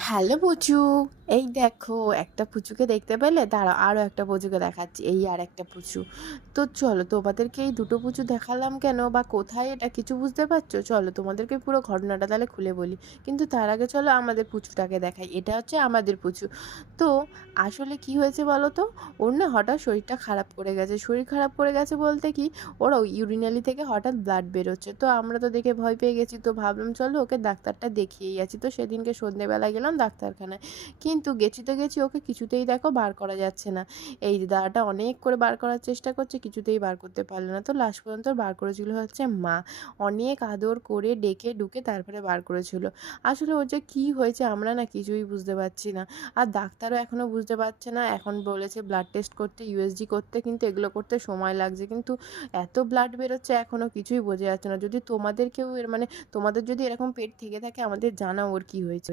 Hello পুচু। এই দেখো, একটা পুচুকে দেখতে পেলে? দাঁড়াও, আরও একটা পুচুকে দেখাচ্ছি। এই আর একটা পুচু। তো চলো, তোমাদেরকে এই দুটো পুচু দেখালাম কেন বা কোথায়, এটা কিছু বুঝতে পারছো? চলো তোমাদেরকে পুরো ঘটনাটা তাহলে খুলে বলি। কিন্তু তার আগে চলো আমাদের পুচুটাকে দেখাই। এটা হচ্ছে আমাদের পুচু। তো আসলে কি হয়েছে বলো তো? ওর না হঠাৎ শরীরটা খারাপ করে গেছে। শরীর খারাপ করে গেছে বলতে কি, ওর ইউরিনালি থেকে হঠাৎ ব্লাড বেরোচ্ছে। তো আমরা তো দেখে ভয় পেয়ে গেছি, তো ভাবলাম চলো ওকে ডাক্তারটা দেখিয়েই আছি। তো সেদিনকে সন্ধেবেলা গেলাম ডাক্তারখানায়। কিন্তু গেছি তো গেছি, ওকে কিছুতেই দেখো বার করা যাচ্ছে না। এই দাদাটা অনেক করে বার করার চেষ্টা করছে, কিছুতেই বার করতে পারলো না। তো লাস্ট পর্যন্ত বার করেছিল হচ্ছে মা। অনেক আদর করে ডেকে ডুকে তারপরে বার করেছিল। আসলে ওর যে কী হয়েছে আমরা না কিছুই বুঝতে পারছি না। আর ডাক্তারও এখনও বুঝতে পারছে না। এখন বলেছে ব্লাড টেস্ট করতে, ইউএসজি করতে, কিন্তু এগুলো করতে সময় লাগছে। কিন্তু এত ব্লাড বেরোচ্ছে এখনও কিছুই বোঝা যাচ্ছে না। যদি তোমাদের কেউ তোমাদের যদি এরকম পেট থেকে থাকে আমাদের জানাও ওর কী হয়েছে।